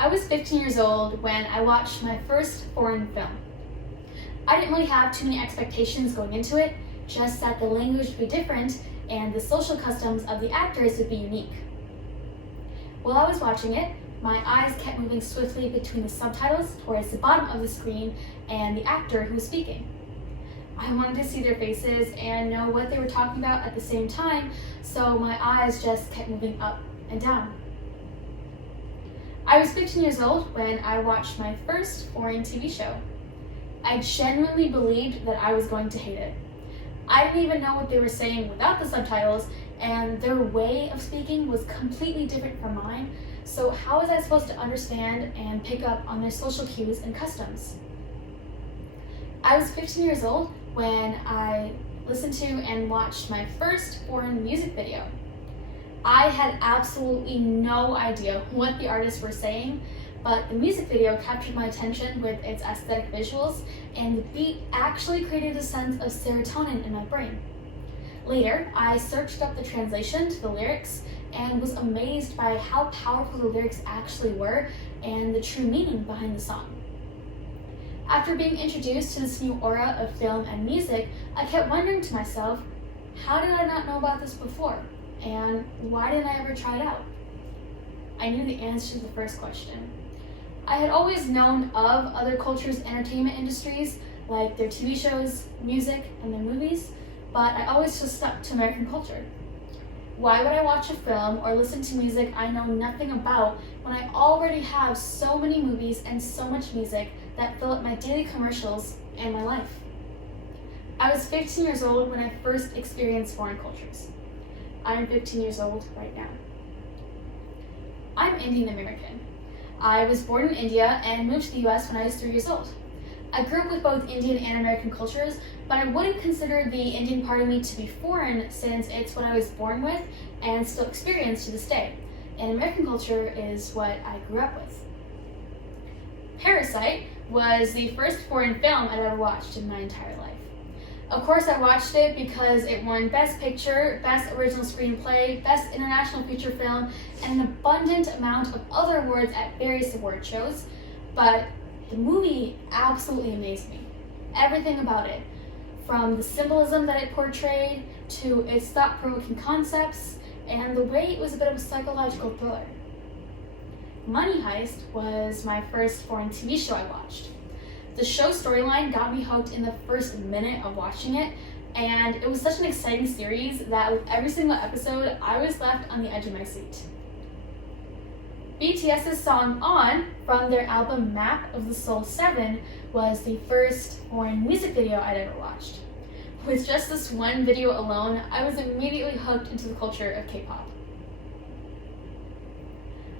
I was 15 years old when I watched my first foreign film. I didn't really have too many expectations going into it, just that the language would be different and the social customs of the actors would be unique. While I was watching it, my eyes kept moving swiftly between the subtitles towards the bottom of the screen and the actor who was speaking. I wanted to see their faces and know what they were talking about at the same time, so my eyes just kept moving up and down. I was 15 years old when I watched my first foreign TV show. I genuinely believed that I was going to hate it. I didn't even know what they were saying without the subtitles, and their way of speaking was completely different from mine, so how was I supposed to understand and pick up on their social cues and customs? I was 15 years old when I listened to and watched my first foreign music video. I had absolutely no idea what the artists were saying, but the music video captured my attention with its aesthetic visuals, and the beat actually created a sense of serotonin in my brain. Later, I searched up the translation to the lyrics and was amazed by how powerful the lyrics actually were and the true meaning behind the song. After being introduced to this new aura of film and music, I kept wondering to myself, how did I not know about this before? And why didn't I ever try it out? I knew the answer to the first question. I had always known of other cultures' entertainment industries, like their TV shows, music, and their movies, but I always just stuck to American culture. Why would I watch a film or listen to music I know nothing about when I already have so many movies and so much music that fill up my daily commercials and my life? I was 15 years old when I first experienced foreign cultures. I'm 15 years old right now. I'm Indian American. I was born in India and moved to the US when I was 3 years old. I grew up with both Indian and American cultures, but I wouldn't consider the Indian part of me to be foreign since it's what I was born with and still experience to this day. And American culture is what I grew up with. Parasite was the first foreign film I'd ever watched in my entire life. Of course, I watched it because it won Best Picture, Best Original Screenplay, Best International Feature Film, and an abundant amount of other awards at various award shows. But the movie absolutely amazed me. Everything about it, from the symbolism that it portrayed to its thought-provoking concepts, and the way it was a bit of a psychological thriller. Money Heist was my first foreign TV show I watched. The show storyline got me hooked in the first minute of watching it, and it was such an exciting series that with every single episode, I was left on the edge of my seat. BTS's song On from their album Map of the Soul 7 was the first foreign music video I'd ever watched. With just this one video alone, I was immediately hooked into the culture of K-pop.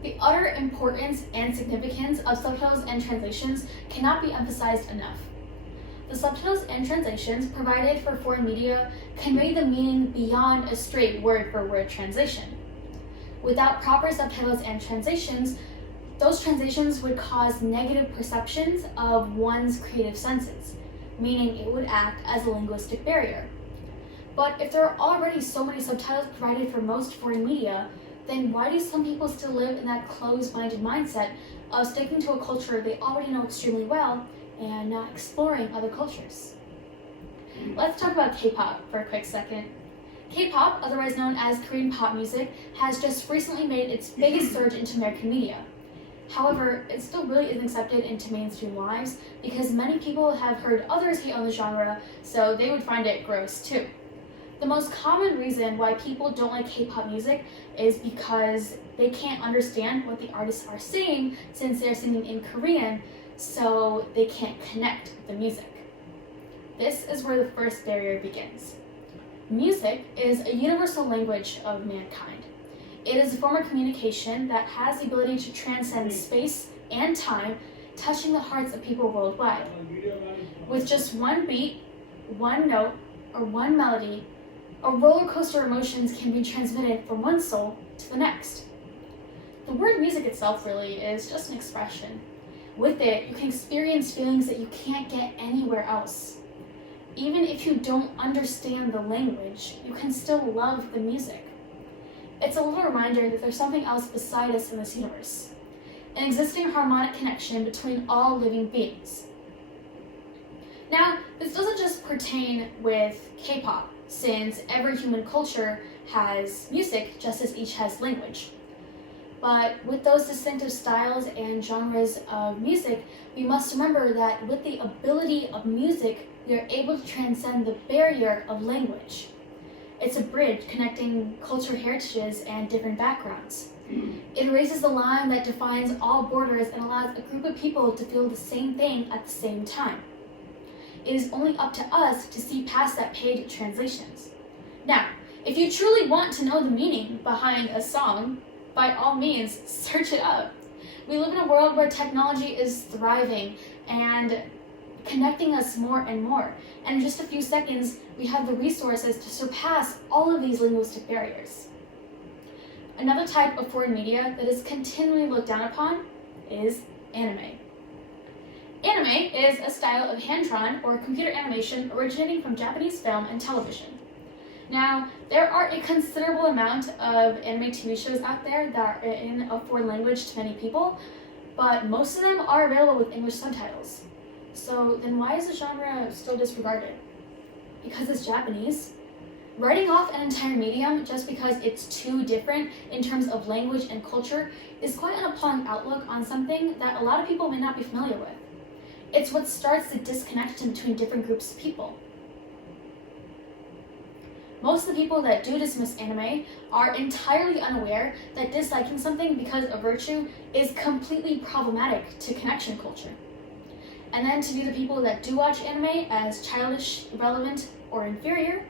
The utter importance and significance of subtitles and translations cannot be emphasized enough. The subtitles and translations provided for foreign media convey the meaning beyond a straight word-for-word translation. Without proper subtitles and translations, those translations would cause negative perceptions of one's creative senses, meaning it would act as a linguistic barrier. But if there are already so many subtitles provided for most foreign media, then why do some people still live in that closed-minded mindset of sticking to a culture they already know extremely well and not exploring other cultures? Let's talk about K-pop for a quick second. K-pop, otherwise known as Korean pop music, has just recently made its biggest surge into American media. However, it still really isn't accepted into mainstream lives because many people have heard others hate on the genre, so they would find it gross too. The most common reason why people don't like K-pop music is because they can't understand what the artists are saying since they're singing in Korean, so they can't connect with the music. This is where the first barrier begins. Music is a universal language of mankind. It is a form of communication that has the ability to transcend space and time, touching the hearts of people worldwide. With just one beat, one note, or one melody, a roller coaster of emotions can be transmitted from one soul to the next. The word music itself really is just an expression. With it, you can experience feelings that you can't get anywhere else. Even if you don't understand the language, you can still love the music. It's a little reminder that there's something else beside us in this universe. an existing harmonic connection between all living beings. Now, this doesn't just pertain with K-pop, since every human culture has music just as each has language. But with those distinctive styles and genres of music, we must remember that with the ability of music, we are able to transcend the barrier of language. It's a bridge connecting cultural heritages and different backgrounds. It erases the line that defines all borders and allows a group of people to feel the same thing at the same time. It is only up to us to see past that page of translations. Now, if you truly want to know the meaning behind a song, by all means, search it up. We live in a world where technology is thriving and connecting us more and more. And in just a few seconds, we have the resources to surpass all of these linguistic barriers. Another type of foreign media that is continually looked down upon is anime. Anime is a style of hand-drawn or computer animation originating from Japanese film and television. Now, there are a considerable amount of anime TV shows out there that are in a foreign language to many people, but most of them are available with English subtitles. So then why is the genre still disregarded? Because it's Japanese? Writing off an entire medium just because it's too different in terms of language and culture is quite an appalling outlook on something that a lot of people may not be familiar with. It's what starts the disconnection between different groups of people. Most of the people that do dismiss anime are entirely unaware that disliking something because of virtue is completely problematic to connection culture. And then to view the people that do watch anime as childish, irrelevant, or inferior,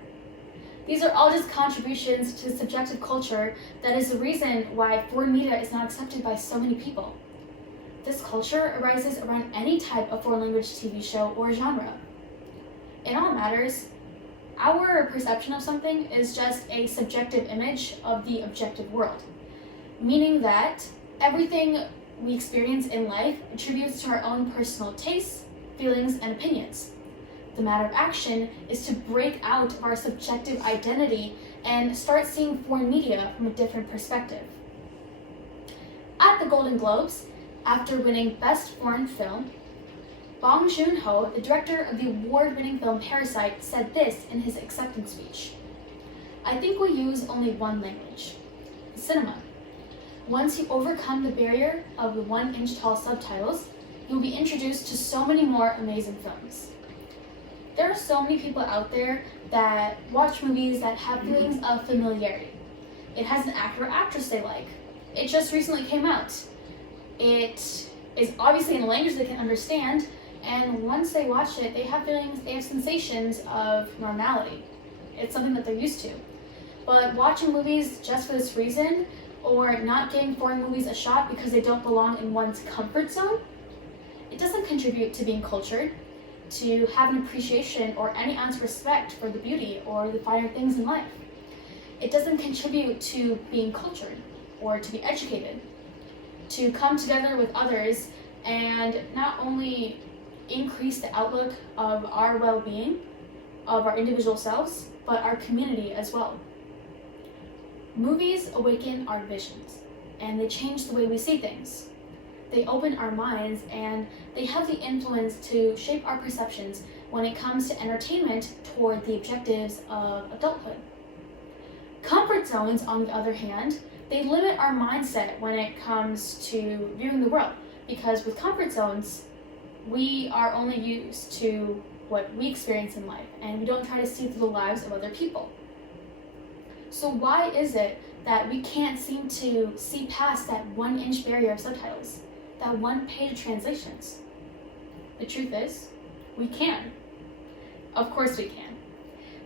these are all just contributions to subjective culture that is the reason why foreign media is not accepted by so many people. This culture arises around any type of foreign language TV show or genre. In all matters, our perception of something is just a subjective image of the objective world, meaning that everything we experience in life attributes to our own personal tastes, feelings, and opinions. The matter of action is to break out of our subjective identity and start seeing foreign media from a different perspective. At the Golden Globes, after winning Best Foreign Film, Bong Joon-ho, the director of the award-winning film Parasite, said this in his acceptance speech: "I think we use only one language, cinema. Once you overcome the barrier of the 1-inch tall subtitles, you'll be introduced to so many more amazing films." There are so many people out there that watch movies that have feelings of familiarity. It has an actor or actress they like. It just recently came out. It is obviously in a language they can understand, and once they watch it, they have feelings, they have sensations of normality. It's something that they're used to. But watching movies just for this reason, or not giving foreign movies a shot because they don't belong in one's comfort zone, it doesn't contribute to being cultured, to have an appreciation or any ounce of respect for the beauty or the finer things in life. It doesn't contribute to being cultured or to be educated, to come together with others and not only increase the outlook of our well-being, of our individual selves, but our community as well. Movies awaken our visions, and they change the way we see things. They open our minds, and they have the influence to shape our perceptions when it comes to entertainment toward the objectives of adulthood. Comfort zones, on the other hand, they limit our mindset when it comes to viewing the world, because with comfort zones, we are only used to what we experience in life, and we don't try to see through the lives of other people. So why is it that we can't seem to see past that 1-inch barrier of subtitles, that one page of translations? The truth is, we can. Of course we can.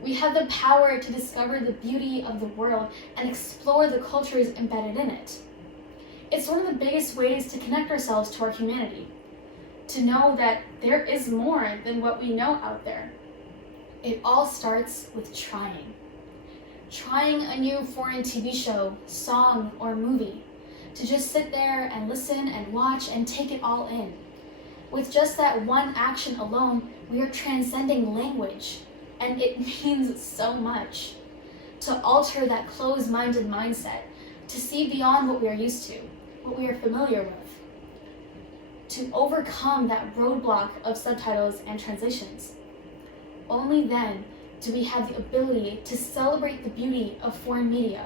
We have the power to discover the beauty of the world and explore the cultures embedded in it. It's one of the biggest ways to connect ourselves to our humanity, to know that there is more than what we know out there. It all starts with trying. Trying a new foreign TV show, song, or movie, to just sit there and listen and watch and take it all in. With just that one action alone, we are transcending language, and it means so much. To alter that closed-minded mindset, to see beyond what we are used to, what we are familiar with. to overcome that roadblock of subtitles and translations. Only then do we have the ability to celebrate the beauty of foreign media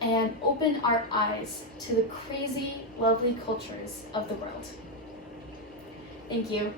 and open our eyes to the crazy, lovely cultures of the world. Thank you.